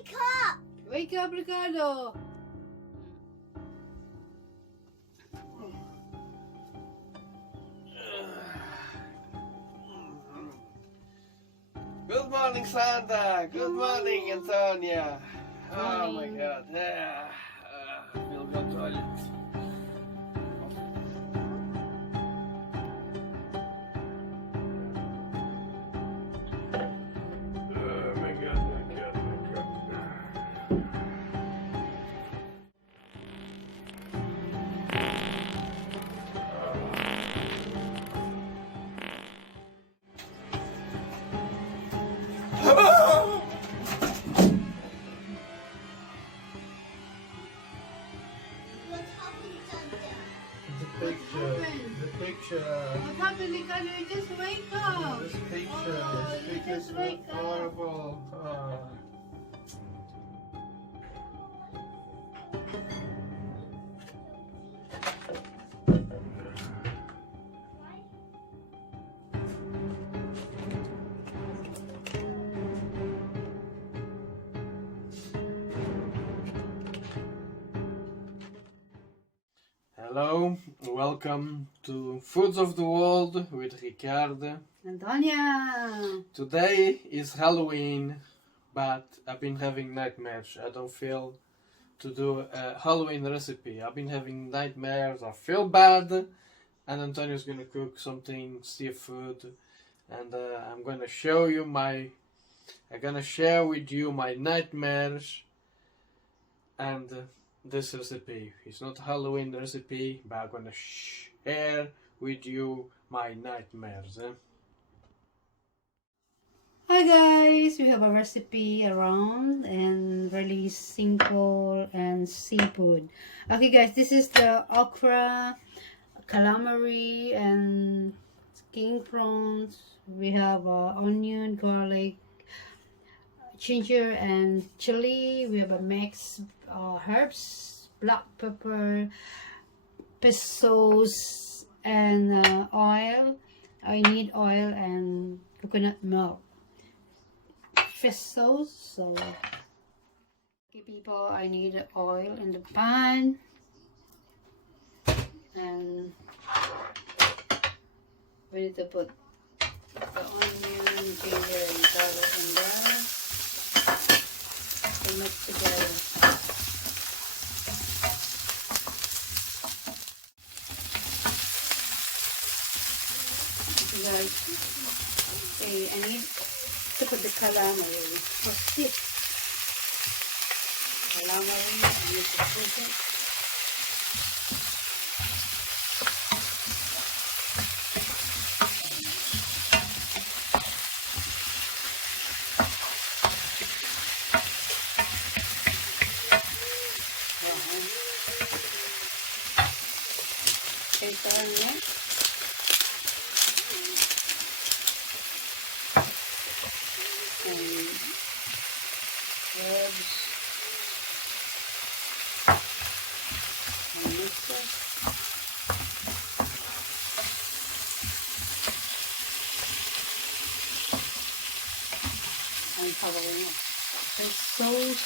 Wake up! Wake up, Ricardo! Good morning, Xander. Good morning, Antonia. Oh my God. We'll go toilet. Oh my God, my God, my God. What happened, Xander? The picture. What happened, Ricardo? You just wake up! This picture. Oh, This you picture just is wake up. horrible. Hello, welcome to Foods of the World with Ricardo. Antonia! Today is Halloween, but I've been having nightmares. I don't feel to do a Halloween recipe. I've been having nightmares. I feel bad, and Antonia's gonna cook something seafood, and I'm gonna show you I'm gonna share with you my nightmares and this recipe. It's not a Halloween recipe, but I'm gonna share with you my nightmares. Hi guys, we have a recipe around and really simple and seafood. Okay guys, this is the okra, calamari and king prawns. We have onion, garlic, ginger and chili. We have a mix herbs, black pepper, pesos and oil. I need oil and coconut milk. Pesos, so okay people, I need oil in the pan and we need to put the onion, ginger and garlic in there to mix together. Guys, okay, I need to put the calamari. What's this? Calamari, I need to put it. Okay, so I'm and herbs and mix it. I'm covering it. Pesos.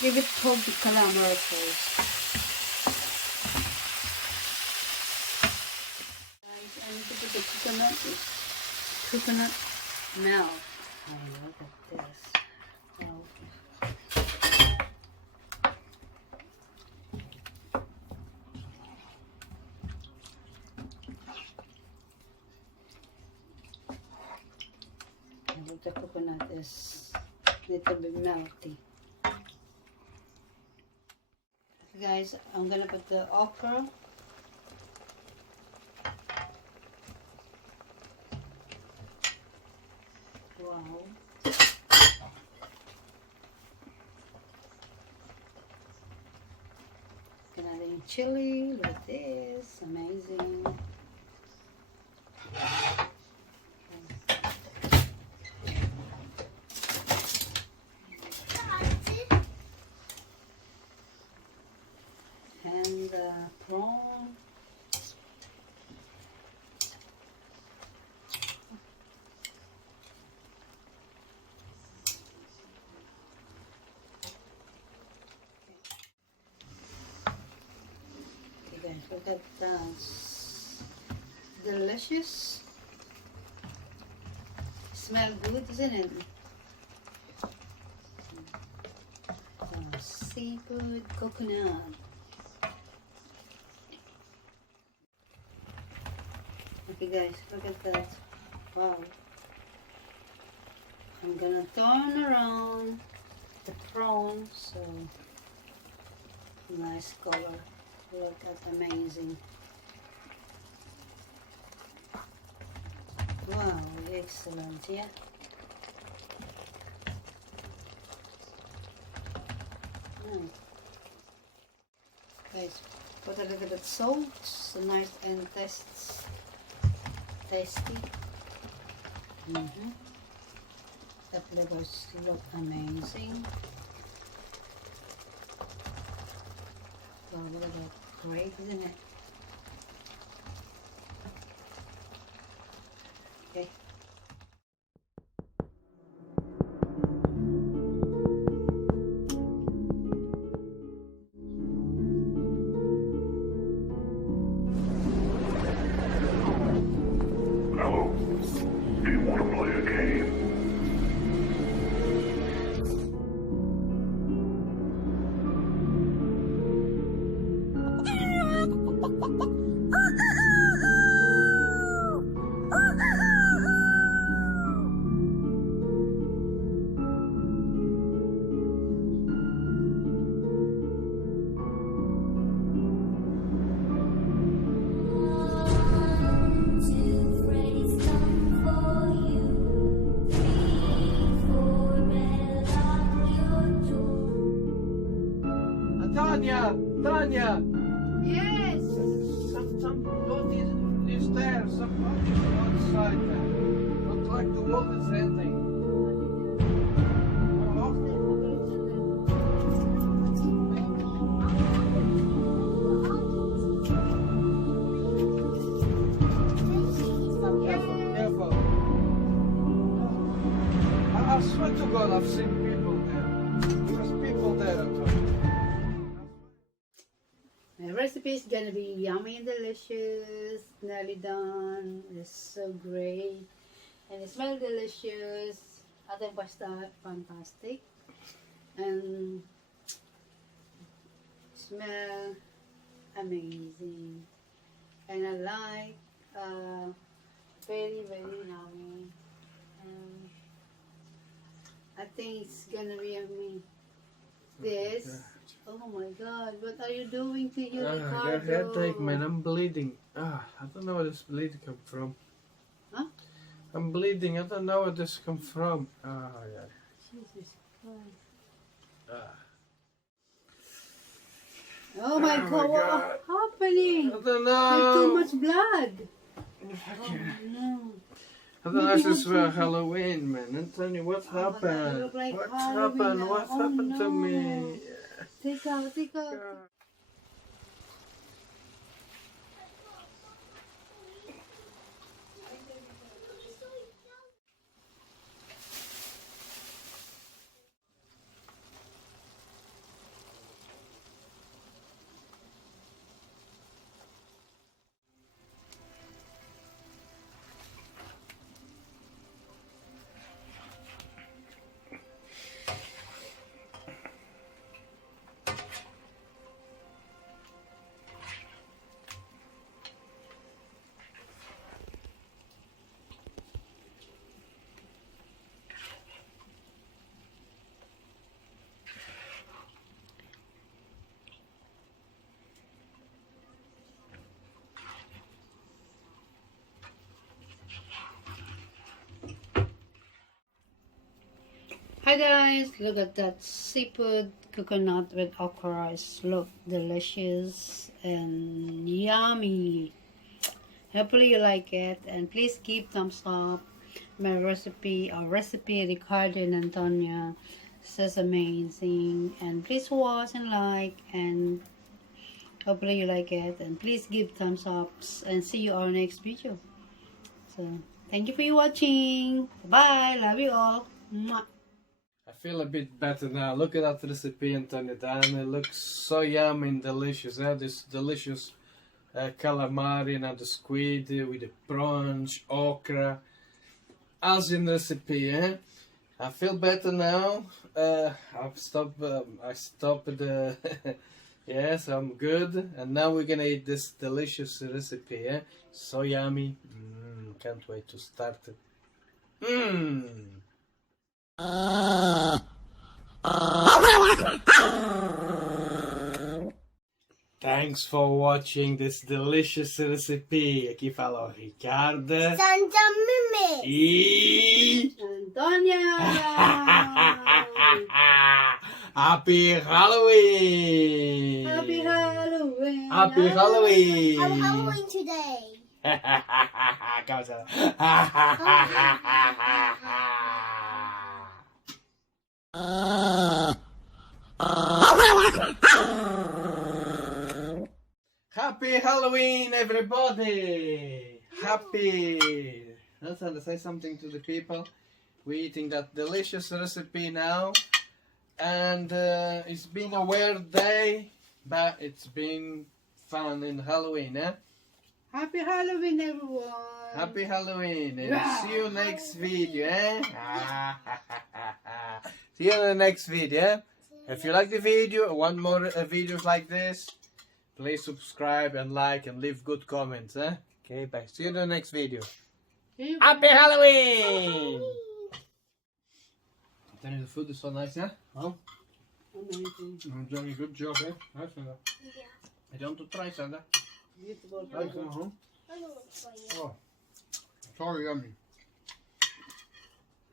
Give it cook the calamari first. Guys, I need to put the coconut milk. Oh, look at this. And the coconut is little bit melty. Guys, I'm gonna put the okra. Wow. Gonna add in chili like this. Amazing. Look at that. Delicious. Smell good, isn't it? Seafood coconut. Okay guys, look at that. Wow. I'm gonna turn around the prawn, so nice color. Look at amazing. Wow, excellent, yeah. Guys, put a little bit salt, so nice and tasty. The flavors look amazing. Wow, look at that. Great, isn't it? Okay. Hello. Do you want to play a game? Antonia! Yes! Somebody is there, somebody is outside there. Looks like the world is ending. Careful. I swear to God, I've seen people there. There's people there, Antonia. My recipe is gonna be yummy and delicious. Nearly done. It's so great. And it smells delicious. Ating pasta, fantastic. And smell amazing. And I like very, very yummy. And I think it's gonna be yummy. This. Oh my God, what are you doing to your Ricardo? Got headache, man. I'm bleeding. I don't know where this bleeding come from. Huh? I'm bleeding. I don't know where this come from. Yeah. Jesus Christ. Oh Oh my my God, God. what's happening? I don't know. There's too much blood. Okay. Oh no. I don't know if this is for Halloween, man. Antonia, what Oh my God, you happened? look like What Halloween happened? now. What Oh happened to no. me? Take out, take out. Hi guys, look at that seafood coconut with okra. It's look delicious and yummy. Hopefully you like it, and please give thumbs up. My recipe, Ricardo and Antonia. This is amazing, and please watch and like, and hopefully you like it, and please give thumbs up, and see you on our next video. So thank you for watching. Bye, love you all. Mwah. I feel a bit better now. Look at that recipe, Antonia. Damn, it looks so yummy and delicious. This delicious calamari and the squid with the prawns, okra. Asian recipe, eh? I feel better now. I stopped the yes, I'm good. And now we're gonna eat this delicious recipe, eh? So yummy. Can't wait to start it. Thanks for watching this delicious recipe. Aqui fala o Ricardo. Xander Mimi. E... Antonia! Happy Halloween! Happy Halloween! Happy Halloween! I'm Halloween today. Causa. Happy Halloween, everybody! Happy! Let's say something to the people. We're eating that delicious recipe now, and it's been a weird day, but it's been fun in Halloween, eh? Happy Halloween, everyone! Happy Halloween, and Yeah. see you next video, eh? See you in the next video, eh? If you like the video or want more videos like this, please subscribe and like and leave good comments, eh? Okay, bye. See you in the next video. Happy Halloween! The food is so nice, yeah? Oh, Amazing. you're doing a good job, eh? Nice, Xander. Yeah. I don't want to try, Xander. Beautiful. Nice, huh? I know it's for you. Oh, so yummy.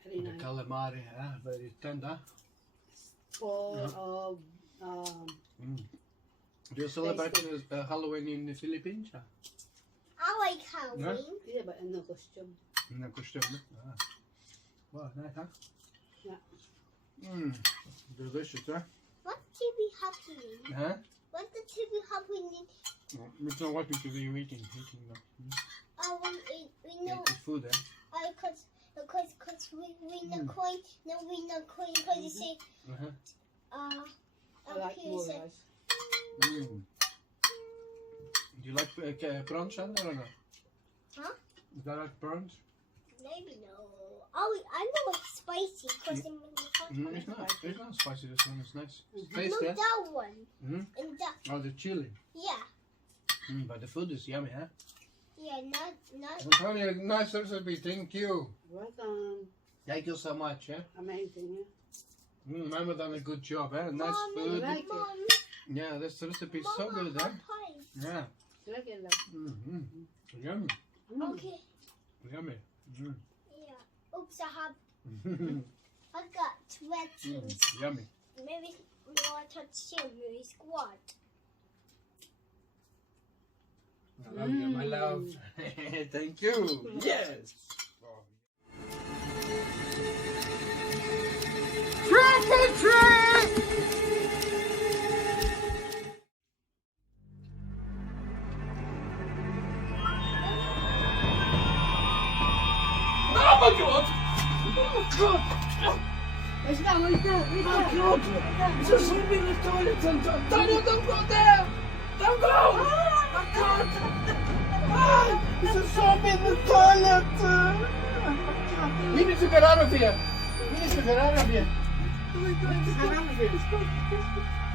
Very The nice. calamari, very tender. Full of Do you celebrate Halloween in the Philippines? I like Halloween. yeah, but no costume. No costume. Wow, nice, huh? Yeah. Delicious, huh? What TV happening? Huh? What the TV happening? It's not watching TV, you're eating now. We know. Eat the food, eh? Cause we not coin. No, we not coin. Cause you say Uh-huh. I like here more say rice. Do you like prawns, Xander, or no? Huh? Do you like prawns? maybe no. Oh, I know it's spicy. Cause It's not spicy, this one is nice. It's no, tasty, eh? that one Mm-hmm. and that. Oh, the chili. Yeah, But the food is yummy, huh? yeah, not. Antonia, nice recipe, thank you. Welcome. Thank you so much, eh? Amazing, yeah? Mama done a good job, eh? Nice Mom, food. like it. Mom, Yeah, this recipe is so Mama, good, eh? pie. Yeah. You like it, love? Yummy. Okay. Yummy. Yeah. Oops, I got sweaters. Yummy. Maybe we want to touch him. Maybe squat. I love you, my love. Thank you. Yes. Trick or treat! Oh my God! Oh God! Where's that? Where's that? Where's that? Oh God! There's a zombie in the toilet, Antonia, don't go there! Don't go! Oh God! Ah, there's a zombie in the toilet! We need to get out of here! We need to get out of here! We need to get out of here!